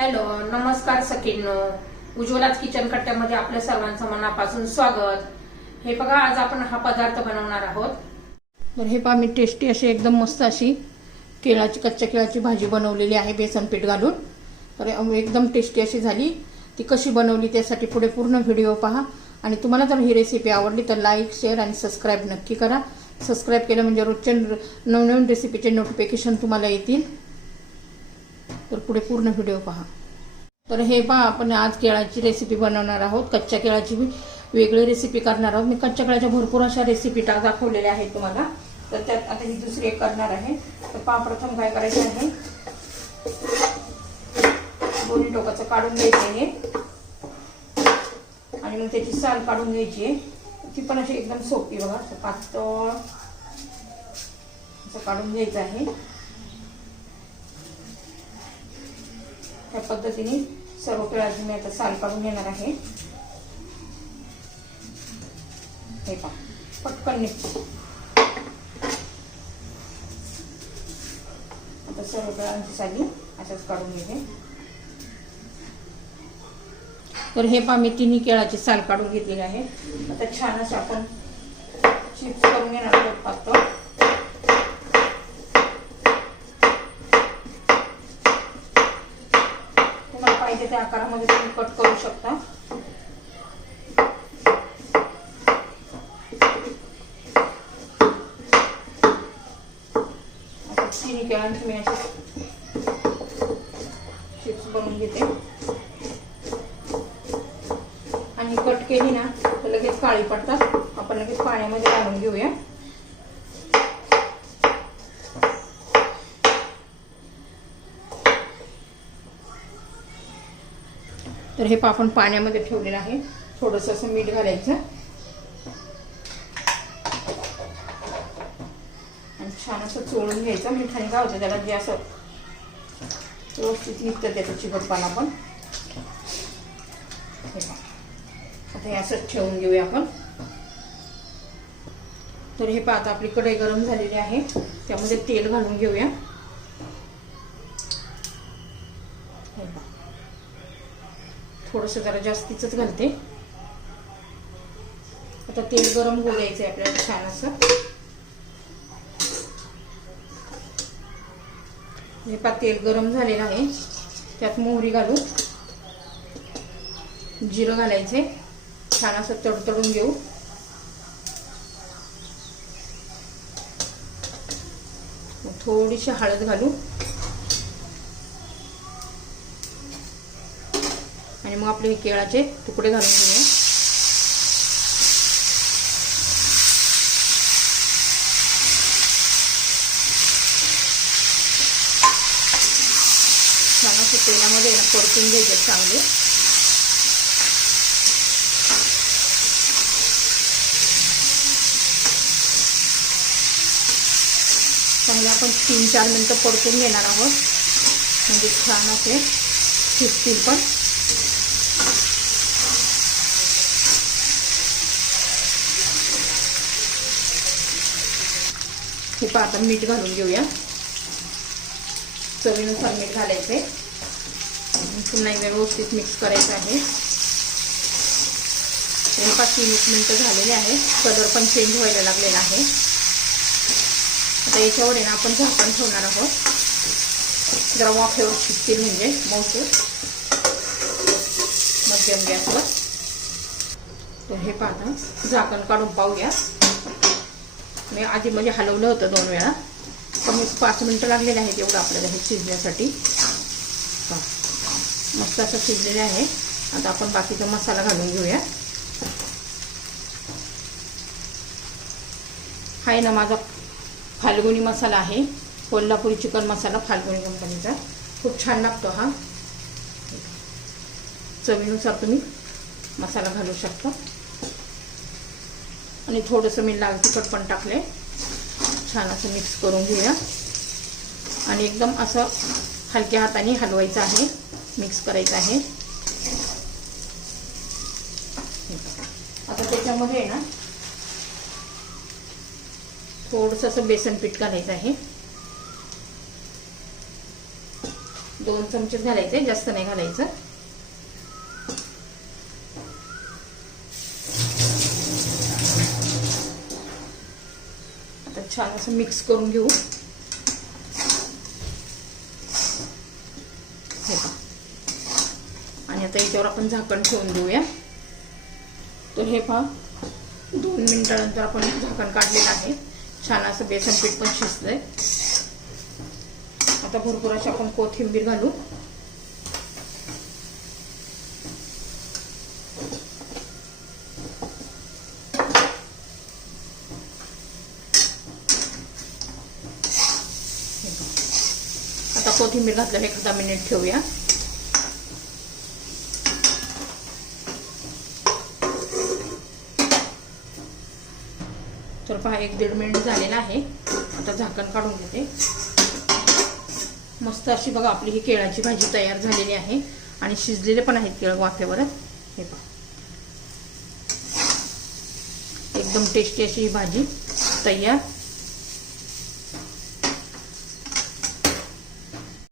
Hello, नमस्कार सखींनो. उज्ज्वलाच kitchen कट्ट्यामध्ये आपल्या सर्वांचं मनापासून स्वागत. हे बघा, आज आपण हा पदार्थ बनवणार आहोत. तर हे पहा, मी टेस्टी अशी एकदम मस्त अशी कच्च्या केळाची भाजी बनवलेली आहे बेसन पीठ घालून. तर एकदम टेस्टी अशी झाली. ती कशी बनवली त्यासाठी पुढे पूर्ण व्हिडिओ पहा. आणि तुम्हाला जर ही रेसिपी आवडली तर लाईक, शेअर आणि सबस्क्राईब नक्की करा. सबस्क्राईब केलं म्हणजे रोजच्या नवनवीन रेसिपीचे नोटिफिकेशन तुम्हाला येतील. तर पुढे पूर्ण व्हिडिओ पहा. तर हे पहा, आपण आज केळाची रेसिपी बनवणार आहोत. कच्च्या केळाची वेगळी रेसिपी करणार आहोत. मी कच्च्या केळाच्या भरपूर अशा रेसिपी दाखवलेल्या आहेत तुम्हाला. तर त्यात आता ही दुसरी एक करणार आहे. तर पहा, प्रथम काय करायचे आहे, दोन्ही टोकाचं काढून घ्यायचं आहे आणि मग त्याची साल काढून घ्यायची आहे. ती पण अशी एकदम सोपी बघा, पातळ असं काढून घ्यायचं आहे. त्या पद्धतीने सर्व केळाची मी आता साल काढून घेणार आहे. हे पहा, पटकन निघतो. आता सर्व केळांची साली अशाच काढून घेते. तर हे पहा, मी तिन्ही केळाची साल काढून घेतलेली आहे. आता छान असे आपण चिप्स करून घेणार आहोत पातळ. तुम्हाला पाहिजे त्या आकारामध्ये तुम्ही कट करू शकता. आता तिन्ही केळांची मी अशी चिप्स बनवून घेते. आणि कट केली ना तर लगेच काळी पडतात. आपण लगेच पाण्यामध्ये घालून घेऊया. तर हे आपण पाण्यामध्ये ठेवलेलं आहे. थोडंसं असं मीठ घालायचं आणि छान असं चोळून घ्यायचं. मिठाने काय होतं, त्याला जे असं व्यवस्थित निघतं त्याचं चिकटपणा पण. आता हे असंच ठेवून घेऊया आपण. तर हे आता आपली कढई गरम झालेली आहे, त्यामध्ये तेल घालून घेऊया. थोडंसं जरा जास्तीच घालते. आता तेल गरम होऊ द्यायचं आहे आपल्याला छान असं. हे पहा, तेल गरम झालेलं आहे. त्यात मोहरी घालू, जिरं घालायचे, छान असं तडतडून घेऊ. थोडीशी हळद घालू आणि मग आपले केळाचे तुकडे घालून घेऊया. छान असं तेलामध्ये परतून घ्यायचे चांगले. चांगले आपण 3-4 मिनिटं परतून घेणार आहोत, म्हणजे छान असे शिजतील पण. हे पहा, आता मीठ घालून घेऊया. चवीनुसार मीठ घालायचे. पुन्हा एकदा व्यवस्थित मिक्स करायचं आहे. हे पहा, 3 मिनिटं झालेले आहे. कलर पण चेंज व्हायला लागलेला आहे. आता याच्यावर आहे ना आपण झाकण ठेवणार आहोत. जरा वाफेवर शिजतील म्हणजे मौसूर, मध्यम गॅसवर. तर हे पाहता, झाकण काढून पाहूया. मी आधी म्हणजे हलवलं होतं 2 वेळा, कमी 5 मिनिटं लागलेले आहेत एवढं आपल्याला हे शिजण्यासाठी. मस्त असं शिजलेलं आहे. आता आपण बाकीचा मसाला घालून घेऊया. आहे ना माझा फाल्गुनी मसाला आहे, कोल्हापुरी चिकन मसाला, फाल्गुनी कंपनीचा. खूप छान लागतो हा. चवीनुसार तुम्ही मसाला घालू शकता. आणि थोडंसं मी लाल तिखट पण टाकले. छान असं मिक्स करून घेऊया आणि एकदम असं हलक्या हाताने हलवायचं आहे, मिक्स करायचं आहे. आता त्याच्यामध्ये आहे ना थोडंसं असं बेसन पीठ घालायचं आहे. 2 चमचे घालायचे, जास्त नाही घालायचं. आता छान असं मिक्स करून घेऊ. हे पहा. आणि आता याच्यावर आपण झाकण ठेवून देऊया. तर हे पहा 2 मिनिटानंतर आपण झाकण काढलेलं आहे. छान असं बेसन पीठ पण शिजलंय. आता भरपूर अशी आपण कोथिंबीर घालू. आता कोथिंबीर घातल्यावर 1 मिनिट ठेवूया. तर पहा 1-1.5 मिनिट झालेला आहे. आता झाकण काढून घेते. मस्त अशी बघा आपली ही केळाची भाजी तयार झालेली आहे. आणि शिजलेले पण आहेत केळ वाफेवर. हे पहा एकदम टेस्टी अशी ही भाजी तयार.